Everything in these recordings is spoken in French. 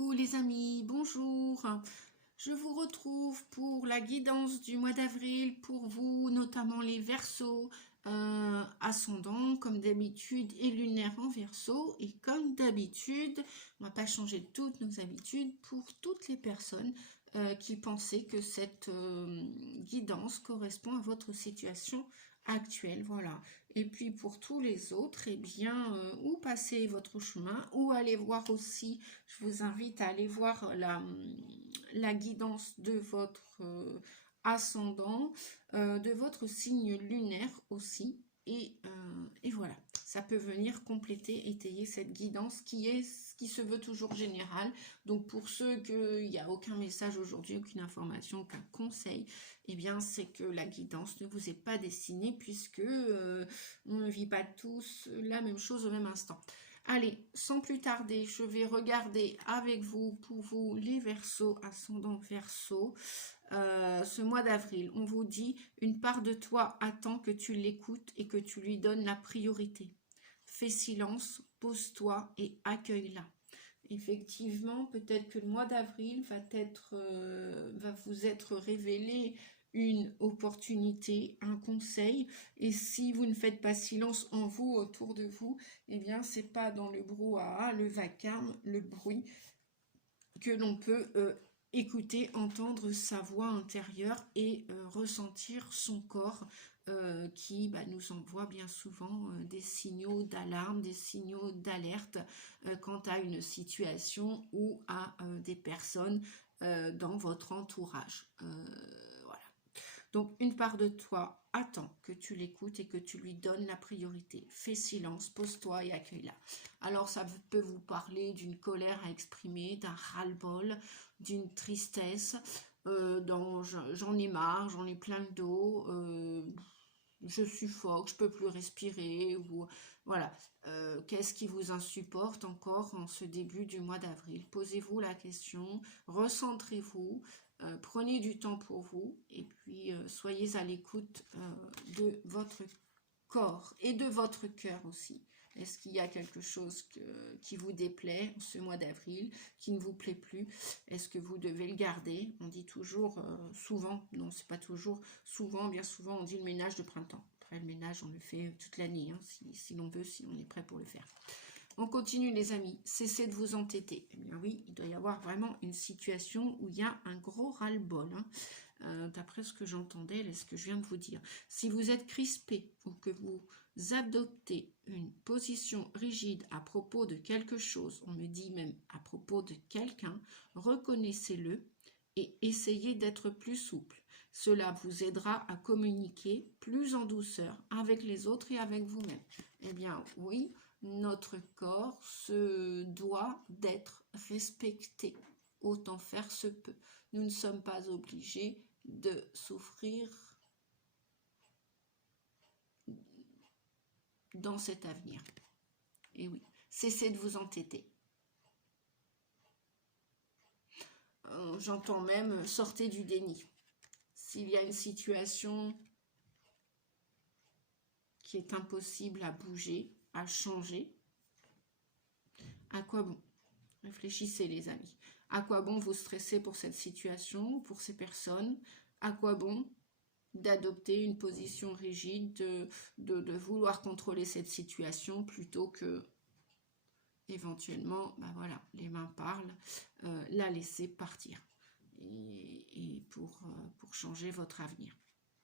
Coucou les amis, bonjour. Je vous retrouve pour la guidance du mois d'avril pour vous, notamment les Verseaux, ascendant comme d'habitude et lunaire en Verseau. Et comme d'habitude, on va pas changer toutes nos habitudes pour toutes les personnes qui pensaient que cette guidance correspond à votre situation actuelle. Voilà. Et puis pour tous les autres, eh bien, ou passez votre chemin, ou allez voir aussi, je vous invite à aller voir la guidance de votre ascendant, de votre signe lunaire aussi. Et voilà, ça peut venir compléter, étayer cette guidance qui se veut toujours générale. Donc pour ceux qu'il n'y a aucun message aujourd'hui, aucune information, aucun conseil, eh bien c'est que la guidance ne vous est pas destinée puisque on ne vit pas tous la même chose au même instant. Allez, sans plus tarder, je vais regarder avec vous, pour vous, les Verseaux, ascendant Verseau. Ce mois d'avril, on vous dit, une part de toi attend que tu l'écoutes et que tu lui donnes la priorité. Fais silence, pose-toi et accueille-la. Effectivement, peut-être que le mois d'avril va vous être révélé une opportunité, un conseil, et si vous ne faites pas silence en vous, autour de vous, eh bien c'est pas dans le brouhaha, le vacarme, le bruit que l'on peut écouter, entendre sa voix intérieure et ressentir son corps qui nous envoie bien souvent des signaux d'alarme, des signaux d'alerte quant à une situation ou à des personnes dans votre entourage. Voilà. Donc une part de toi attend que tu l'écoutes et que tu lui donnes la priorité. Fais silence, pose-toi et accueille-la. Alors ça peut vous parler d'une colère à exprimer, d'un ras-le-bol, d'une tristesse, j'en ai marre, j'en ai plein le dos, je suffoque, je peux plus respirer, ou voilà. Qu'est-ce qui vous insupporte encore en ce début du mois d'avril? Posez-vous la question, recentrez-vous, prenez du temps pour vous et puis soyez à l'écoute de votre corps et de votre cœur aussi. Est-ce qu'il y a quelque chose qui vous déplaît ce mois d'avril, qui ne vous plaît plus? Est-ce que vous devez le garder? On dit toujours, souvent, non c'est pas toujours, souvent, bien souvent on dit le ménage de printemps. Après le ménage on le fait toute l'année, hein, si l'on veut, si on est prêt pour le faire. On continue les amis, cessez de vous entêter. Eh bien oui, il doit y avoir vraiment une situation où il y a un gros ras-le-bol, hein. D'après ce que j'entendais, ce que je viens de vous dire. Si vous êtes crispé ou que vous adoptez une position rigide à propos de quelque chose, on me dit même à propos de quelqu'un, reconnaissez-le et essayez d'être plus souple. Cela vous aidera à communiquer plus en douceur avec les autres et avec vous-même. Eh bien oui, notre corps se doit d'être respecté, autant faire se peut. Nous ne sommes pas obligés de souffrir dans cet avenir. Et oui, cessez de vous entêter. J'entends même, sortez du déni. S'il y a une situation qui est impossible à bouger, à changer, à quoi bon? Réfléchissez les amis. À quoi bon vous stresser pour cette situation, pour ces personnes? À quoi bon d'adopter une position rigide, de vouloir contrôler cette situation plutôt que éventuellement, voilà, les mains parlent, la laisser partir et pour changer votre avenir.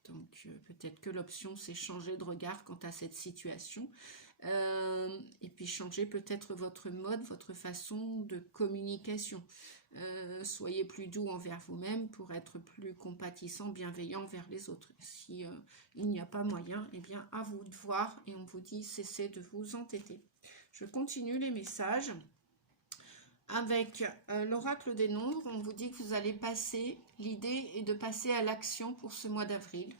Donc peut-être que l'option c'est changer de regard quant à cette situation et puis changer peut-être votre mode, votre façon de communication. Soyez plus doux envers vous-même pour être plus compatissant, bienveillant envers les autres. Si il n'y a pas moyen, eh bien à vous de voir et on vous dit cessez de vous entêter. Je continue les messages. Avec l'oracle des nombres, on vous dit que vous allez passer, l'idée est de passer à l'action pour ce mois d'avril.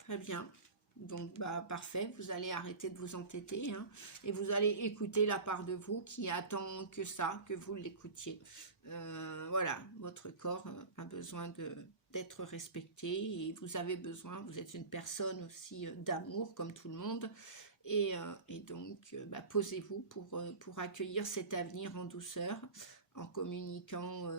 Très bien, donc parfait, vous allez arrêter de vous entêter hein, et vous allez écouter la part de vous qui attend que ça, que vous l'écoutiez. Voilà, votre corps a besoin d'être respecté et vous avez besoin, vous êtes une personne aussi d'amour comme tout le monde. Et donc, posez-vous pour accueillir cet avenir en douceur, en communiquant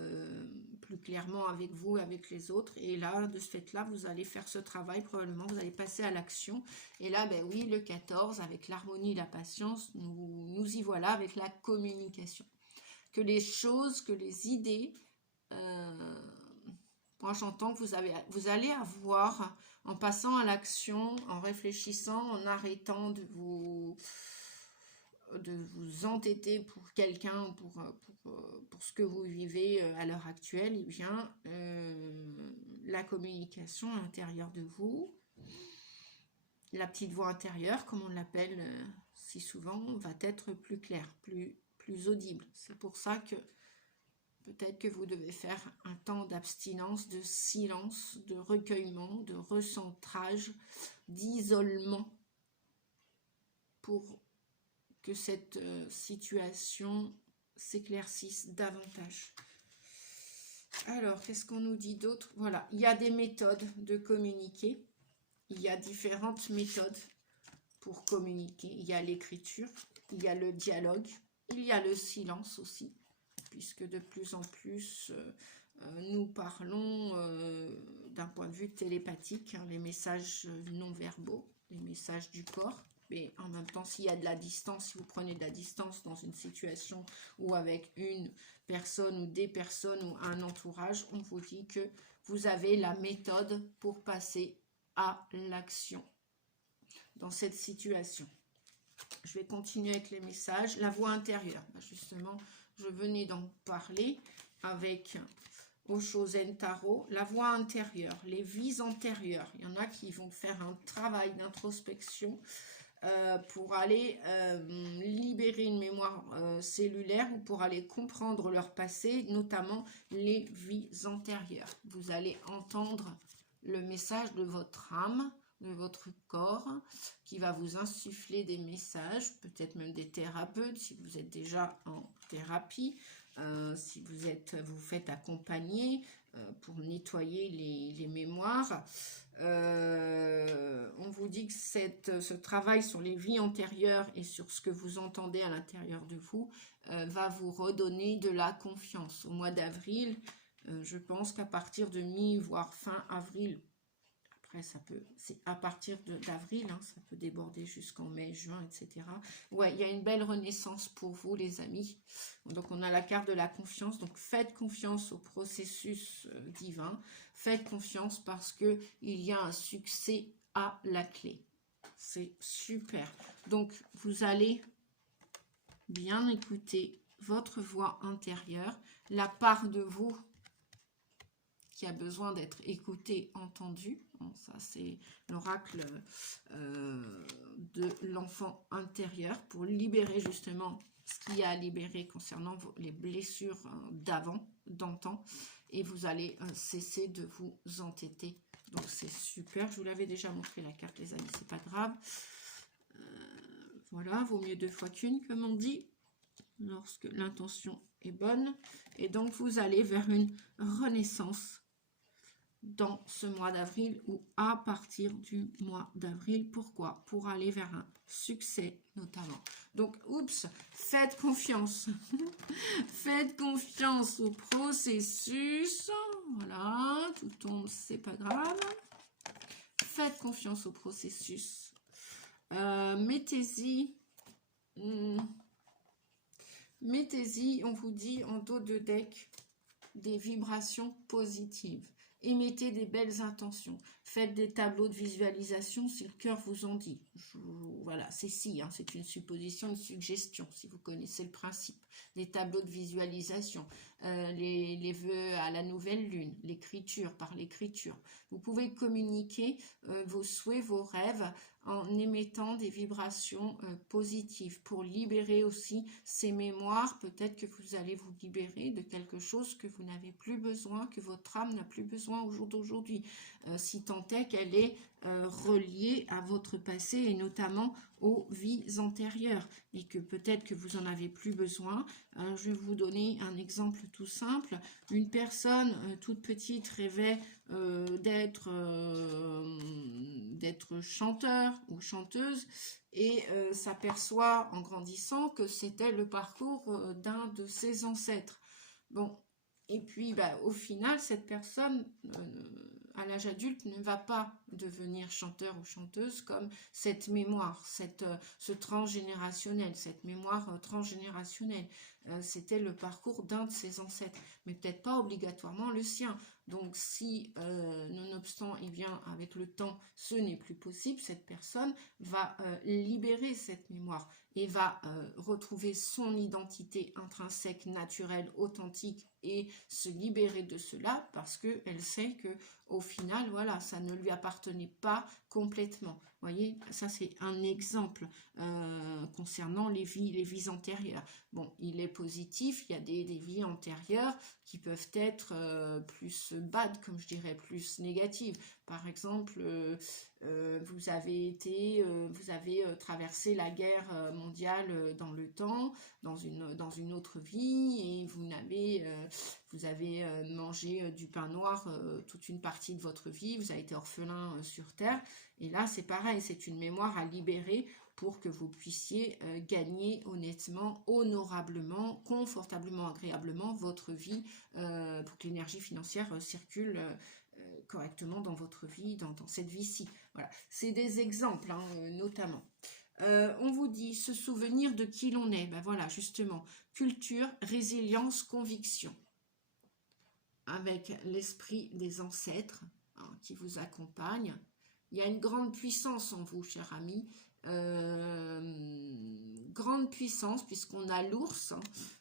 plus clairement avec vous et avec les autres. Et là, de ce fait-là, vous allez faire ce travail, probablement, vous allez passer à l'action. Et là, ben oui, le 14, avec l'harmonie, la patience, nous y voilà avec la communication. Que les choses, que les idées, moi j'entends que vous allez avoir, en passant à l'action, en réfléchissant, en arrêtant de vous entêter pour quelqu'un, pour ce que vous vivez à l'heure actuelle, et bien la communication à l'intérieur de vous, la petite voix intérieure, comme on l'appelle si souvent, va être plus claire, plus audible. C'est pour ça que peut-être que vous devez faire un temps d'abstinence, de silence, de recueillement, de recentrage, d'isolement pour que cette situation s'éclaircisse davantage. Alors, qu'est-ce qu'on nous dit d'autre? Voilà, il y a des méthodes de communiquer. Il y a différentes méthodes pour communiquer. Il y a l'écriture, il y a le dialogue, il y a le silence aussi, puisque de plus en plus, nous parlons d'un point de vue télépathique, hein, les messages non verbaux, les messages du corps. Mais en même temps, s'il y a de la distance, si vous prenez de la distance dans une situation ou avec une personne ou des personnes ou un entourage, on vous dit que vous avez la méthode pour passer à l'action dans cette situation. Je vais continuer avec les messages. La voix intérieure, justement, je venais d'en parler avec Oshozen Tarot. La voix intérieure, les vies antérieures. Il y en a qui vont faire un travail d'introspection pour aller libérer une mémoire cellulaire ou pour aller comprendre leur passé, notamment les vies antérieures. Vous allez entendre le message de votre âme, de votre corps, qui va vous insuffler des messages, peut-être même des thérapeutes, si vous êtes déjà en thérapie, si vous faites accompagner pour nettoyer les mémoires. On vous dit que ce travail sur les vies antérieures et sur ce que vous entendez à l'intérieur de vous va vous redonner de la confiance. Au mois d'avril, je pense qu'à partir de voire fin avril, après c'est à partir d'avril, hein, ça peut déborder jusqu'en mai, juin, etc. Ouais, il y a une belle renaissance pour vous, les amis. Donc on a la carte de la confiance, donc faites confiance au processus divin, faites confiance parce que il y a un succès à la clé. C'est super. Donc vous allez bien écouter votre voix intérieure, la part de vous qui a besoin d'être écouté, entendu. Bon, ça, c'est l'oracle de l'enfant intérieur pour libérer justement ce qu'il y a à libérer concernant les blessures d'avant, d'antan. Et vous allez cesser de vous entêter. Donc, c'est super. Je vous l'avais déjà montré la carte, les amis, c'est pas grave. Voilà, vaut mieux 2 fois qu'une, comme on dit, lorsque l'intention est bonne. Et donc, vous allez vers une renaissance dans ce mois d'avril ou à partir du mois d'avril. Pourquoi? Pour aller vers un succès notamment. Donc, oups, faites confiance. Faites confiance au processus. Voilà, tout tombe, c'est pas grave. Faites confiance au processus. Mettez-y, on vous dit en dos de deck, des vibrations positives. Émettez des belles intentions. Faites des tableaux de visualisation si le cœur vous en dit. Voilà, c'est une supposition, une suggestion, si vous connaissez le principe. Des tableaux de visualisation, les vœux à la nouvelle lune, l'écriture, par l'écriture. Vous pouvez communiquer vos souhaits, vos rêves en émettant des vibrations positives pour libérer aussi ces mémoires. Peut-être que vous allez vous libérer de quelque chose que vous n'avez plus besoin, que votre âme n'a plus besoin au jour d'aujourd'hui, si tant est qu'elle est reliée à votre passé et notamment aux vies antérieures et que peut-être que vous en avez plus besoin. Je vais vous donner un exemple tout simple. Une personne toute petite rêvait d'être chanteur ou chanteuse et s'aperçoit en grandissant que c'était le parcours d'un de ses ancêtres. Bon, et puis bah, au final, cette personne, à l'âge adulte, ne va pas devenir chanteur ou chanteuse comme cette mémoire, ce transgénérationnel, cette mémoire transgénérationnelle. C'était le parcours d'un de ses ancêtres, mais peut-être pas obligatoirement le sien. Donc si, nonobstant, eh bien, avec le temps, ce n'est plus possible, cette personne va libérer cette mémoire et va retrouver son identité intrinsèque, naturelle, authentique et se libérer de cela parce qu'elle sait que au final, voilà, ça ne lui appartenait pas complètement. Vous voyez, ça c'est un exemple concernant les vies antérieures. Bon, il est positif, il y a des vies antérieures qui peuvent être plus bad, comme je dirais, plus négatives. Par exemple, vous avez traversé la guerre mondiale dans le temps, dans une autre vie, et vous avez mangé du pain noir toute une partie de votre vie, vous avez été orphelin sur Terre, et là c'est pareil, c'est une mémoire à libérer pour que vous puissiez gagner honnêtement, honorablement, confortablement, agréablement votre vie, pour que l'énergie financière circule correctement dans votre vie, dans cette vie-ci. Voilà, c'est des exemples, hein, notamment. On vous dit se souvenir de qui l'on est. Ben voilà, justement, culture, résilience, conviction. Avec l'esprit des ancêtres hein, qui vous accompagne. Il y a une grande puissance en vous, cher ami. Grande puissance puisqu'on a l'ours.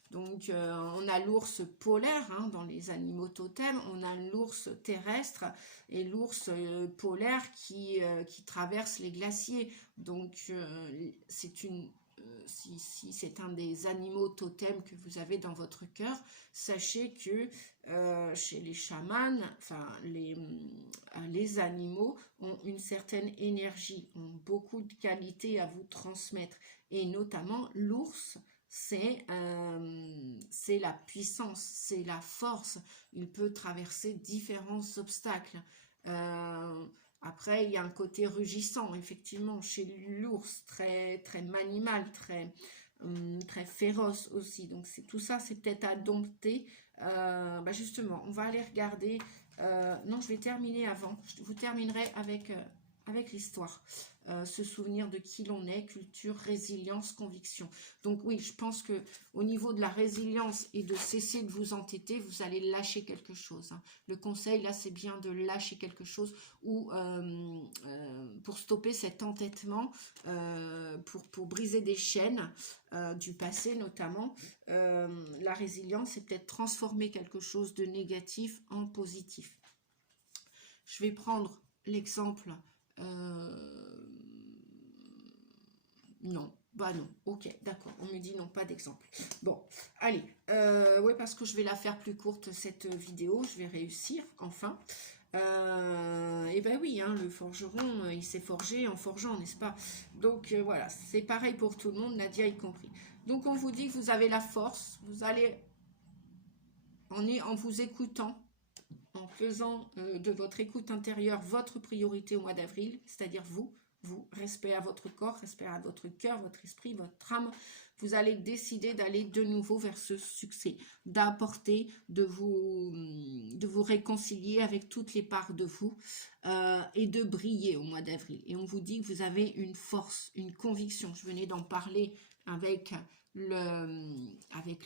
Donc, on a l'ours polaire hein, dans les animaux totems. On a l'ours terrestre et l'ours polaire qui traverse les glaciers. Donc, c'est une... si c'est un des animaux totems que vous avez dans votre cœur, sachez que chez les chamans, enfin les animaux ont une certaine énergie, ont beaucoup de qualités à vous transmettre. Et notamment l'ours, c'est la puissance, c'est la force. Il peut traverser différents obstacles. Après, il y a un côté rugissant, effectivement, chez l'ours, très, très manimal, très féroce aussi. Donc, tout ça, c'est peut-être à dompter. Bah justement, on va aller regarder. Non, je vais terminer avant. Vous terminerez avec l'histoire. Se souvenir de qui l'on est, culture, résilience, conviction. Donc oui, je pense que au niveau de la résilience et de cesser de vous entêter, vous allez lâcher quelque chose. Hein. Le conseil, là, c'est bien de lâcher quelque chose ou pour stopper cet entêtement, pour briser des chaînes du passé notamment. La résilience, c'est peut-être transformer quelque chose de négatif en positif. Je vais prendre l'exemple... non, bah non, ok, d'accord, on me dit non, pas d'exemple. Bon, allez, ouais, parce que je vais la faire plus courte cette vidéo, je vais réussir, enfin. Et ben oui, hein, le forgeron, il s'est forgé en forgeant, n'est-ce pas? Donc voilà, c'est pareil pour tout le monde, Nadia y compris. Donc on vous dit que vous avez la force, vous allez, en vous écoutant, en faisant de votre écoute intérieure votre priorité au mois d'avril, c'est-à-dire vous, respect à votre corps, respect à votre cœur, votre esprit, votre âme, vous allez décider d'aller de nouveau vers ce succès, d'apporter, de vous réconcilier avec toutes les parts de vous et de briller au mois d'avril. Et on vous dit que vous avez une force, une conviction. Je venais d'en parler avec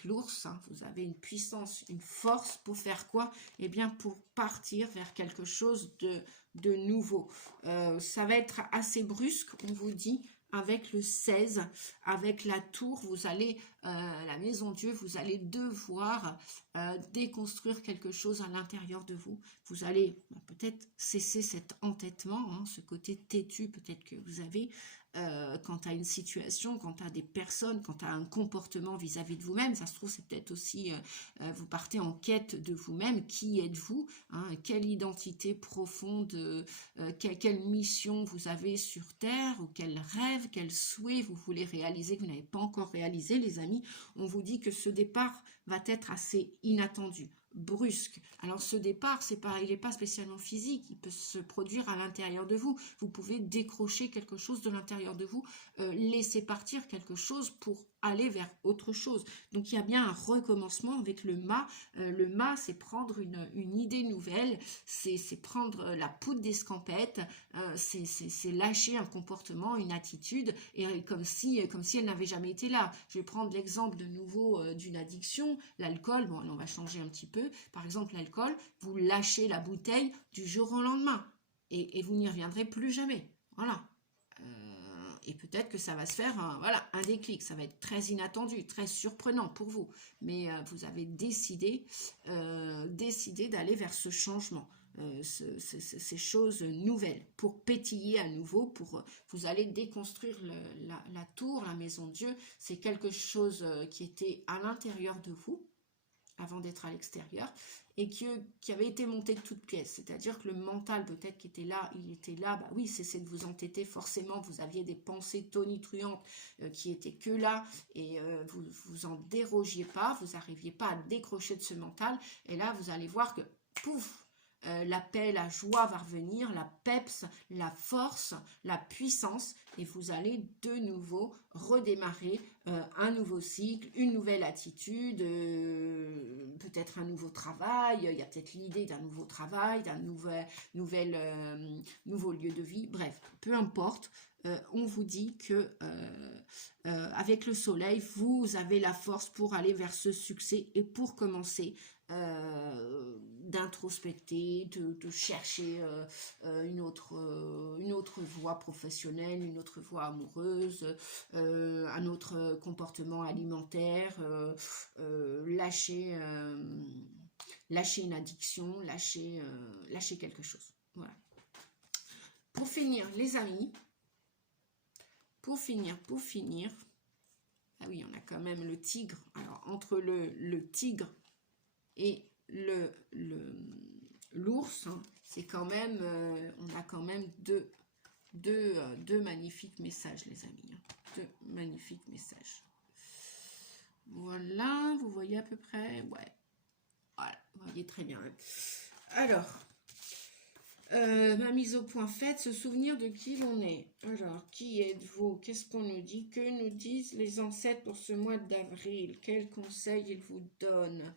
l'ours, hein. Vous avez une puissance, une force pour faire quoi? Eh bien pour partir vers quelque chose de nouveau. Ça va être assez brusque, on vous dit, avec le 16, avec la tour, vous allez, la maison Dieu, vous allez devoir déconstruire quelque chose à l'intérieur de vous. Vous allez peut-être cesser cet entêtement, hein, ce côté têtu peut-être que vous avez, quant à une situation, quant à des personnes, quant à un comportement vis-à-vis de vous-même. Ça se trouve, c'est peut-être aussi, vous partez en quête de vous-même. Qui êtes-vous, hein, quelle identité profonde, quelle mission vous avez sur Terre, ou quel rêve, quel souhait vous voulez réaliser, que vous n'avez pas encore réalisé, les amis. On vous dit que ce départ va être assez inattendu. brusque. Alors ce départ, il n'est pas spécialement physique, il peut se produire à l'intérieur de vous. Vous pouvez décrocher quelque chose de l'intérieur de vous, laisser partir quelque chose pour aller vers autre chose. Donc il y a bien un recommencement avec le mât. Le mât, c'est prendre une idée nouvelle, c'est prendre la poudre d'escampette, c'est lâcher un comportement, une attitude, et comme si elle n'avait jamais été là. Je vais prendre l'exemple de nouveau d'une addiction, l'alcool. Bon, on va changer un petit peu. Par exemple, l'alcool, vous lâchez la bouteille du jour au lendemain, et vous n'y reviendrez plus jamais. Voilà. Et peut-être que ça va se faire un déclic, ça va être très inattendu, très surprenant pour vous, mais vous avez décidé d'aller vers ce changement, ces choses nouvelles, pour pétiller à nouveau, vous allez déconstruire la tour, la maison de Dieu. C'est quelque chose qui était à l'intérieur de vous, avant d'être à l'extérieur, et qui avait été monté de toutes pièces, c'est-à-dire que le mental peut-être qui était là, il était là, bah oui, cessez de vous entêter, forcément vous aviez des pensées tonitruantes qui étaient que là, et vous en dérogiez pas, vous n'arriviez pas à décrocher de ce mental, et là vous allez voir que pouf, la paix, la joie va revenir, la peps, la force, la puissance, et vous allez de nouveau redémarrer un nouveau cycle, une nouvelle attitude, peut-être un nouveau travail, il y a peut-être l'idée d'un nouveau travail, d'un nouveau lieu de vie, bref, peu importe. On vous dit que avec le soleil, vous avez la force pour aller vers ce succès et pour commencer d'introspecter, de chercher une autre voie professionnelle, une autre voie amoureuse, un autre comportement alimentaire, lâcher une addiction, lâcher quelque chose. Voilà. Pour finir, les amis, pour finir, ah oui, on a quand même le tigre. Alors, entre le tigre et l'ours, hein, c'est quand même, on a quand même deux magnifiques messages, les amis. Hein, deux magnifiques messages. Voilà, vous voyez à peu près. Ouais, voilà, vous voyez très bien. Hein. Alors, ma mise au point faite, se souvenir de qui l'on est. Alors, qui êtes-vous? Qu'est-ce qu'on nous dit? Que nous disent les ancêtres pour ce mois d'avril? Quels conseils ils vous donnent?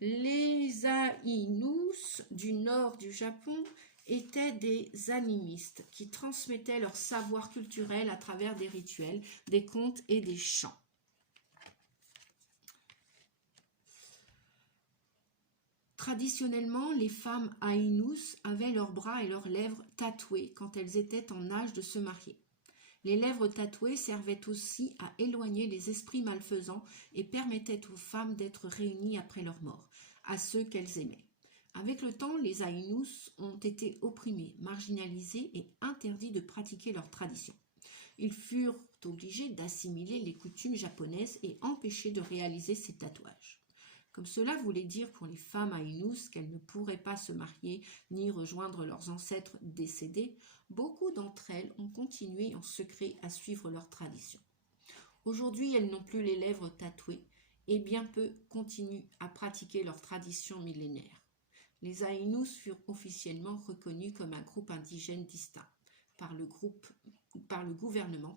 Les Aïnous du nord du Japon étaient des animistes qui transmettaient leur savoir culturel à travers des rituels, des contes et des chants. Traditionnellement, les femmes Aïnous avaient leurs bras et leurs lèvres tatoués quand elles étaient en âge de se marier. Les lèvres tatouées servaient aussi à éloigner les esprits malfaisants et permettaient aux femmes d'être réunies après leur mort, à ceux qu'elles aimaient. Avec le temps, les Aïnous ont été opprimés, marginalisés et interdits de pratiquer leurs traditions. Ils furent obligés d'assimiler les coutumes japonaises et empêchés de réaliser ces tatouages. Comme cela voulait dire pour les femmes Aïnous qu'elles ne pourraient pas se marier ni rejoindre leurs ancêtres décédés, beaucoup d'entre elles ont continué en secret à suivre leurs traditions. Aujourd'hui, elles n'ont plus les lèvres tatouées et bien peu continuent à pratiquer leurs traditions millénaires. Les Aïnous furent officiellement reconnus comme un groupe indigène distinct par le gouvernement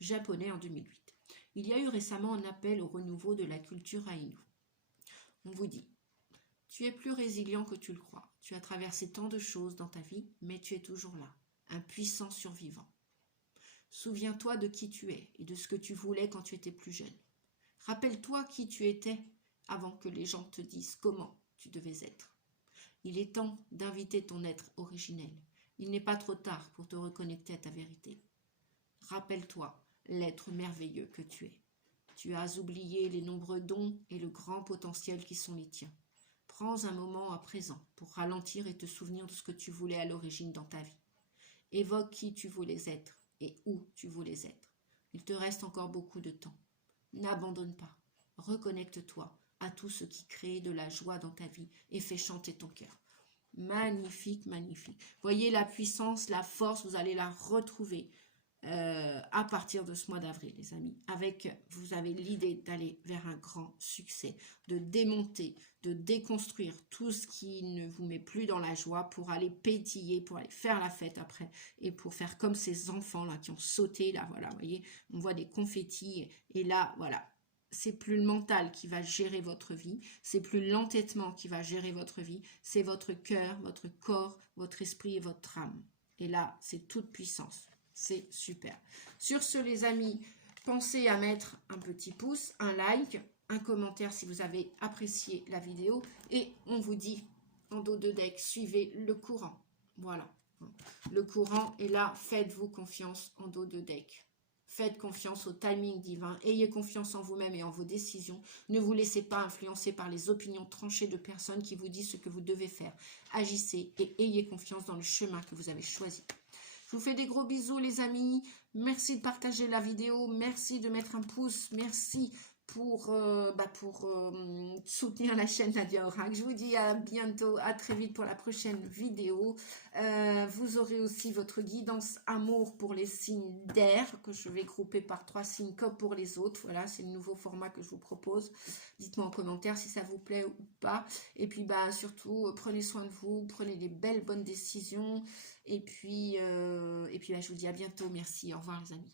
japonais en 2008. Il y a eu récemment un appel au renouveau de la culture Aïnou. On vous dit, tu es plus résilient que tu le crois. Tu as traversé tant de choses dans ta vie, mais tu es toujours là, un puissant survivant. Souviens-toi de qui tu es et de ce que tu voulais quand tu étais plus jeune. Rappelle-toi qui tu étais avant que les gens te disent comment tu devais être. Il est temps d'inviter ton être originel. Il n'est pas trop tard pour te reconnecter à ta vérité. Rappelle-toi l'être merveilleux que tu es. Tu as oublié les nombreux dons et le grand potentiel qui sont les tiens. Prends un moment à présent pour ralentir et te souvenir de ce que tu voulais à l'origine dans ta vie. Évoque qui tu voulais être et où tu voulais être. Il te reste encore beaucoup de temps. N'abandonne pas. Reconnecte-toi à tout ce qui crée de la joie dans ta vie et fait chanter ton cœur. Magnifique, magnifique. Voyez la puissance, la force, vous allez la retrouver. à partir de ce mois d'avril, les amis. Vous avez l'idée d'aller vers un grand succès, de démonter, de déconstruire tout ce qui ne vous met plus dans la joie pour aller pétiller, pour aller faire la fête après et pour faire comme ces enfants-là qui ont sauté, là, voilà, vous voyez, on voit des confettis et là, voilà. C'est plus le mental qui va gérer votre vie, c'est plus l'entêtement qui va gérer votre vie, c'est votre cœur, votre corps, votre esprit et votre âme. Et là, c'est toute puissance. C'est super. Sur ce, les amis, pensez à mettre un petit pouce, un like, un commentaire si vous avez apprécié la vidéo. Et on vous dit, en dos de deck, suivez le courant. Voilà. Le courant est là. Faites-vous confiance en dos de deck. Faites confiance au timing divin. Ayez confiance en vous-même et en vos décisions. Ne vous laissez pas influencer par les opinions tranchées de personnes qui vous disent ce que vous devez faire. Agissez et ayez confiance dans le chemin que vous avez choisi. Je vous fais des gros bisous, les amis. Merci de partager la vidéo. Merci de mettre un pouce. Merci pour soutenir la chaîne Nadia Oracle. Je vous dis à bientôt, à très vite pour la prochaine vidéo. Vous aurez aussi votre guidance amour pour les signes d'air que je vais grouper par 3 signes comme pour les autres. Voilà, c'est le nouveau format que je vous propose. Dites-moi en commentaire si ça vous plaît ou pas. Et puis surtout, prenez soin de vous, prenez des belles bonnes décisions. Et puis je vous dis à bientôt. Merci, au revoir les amis.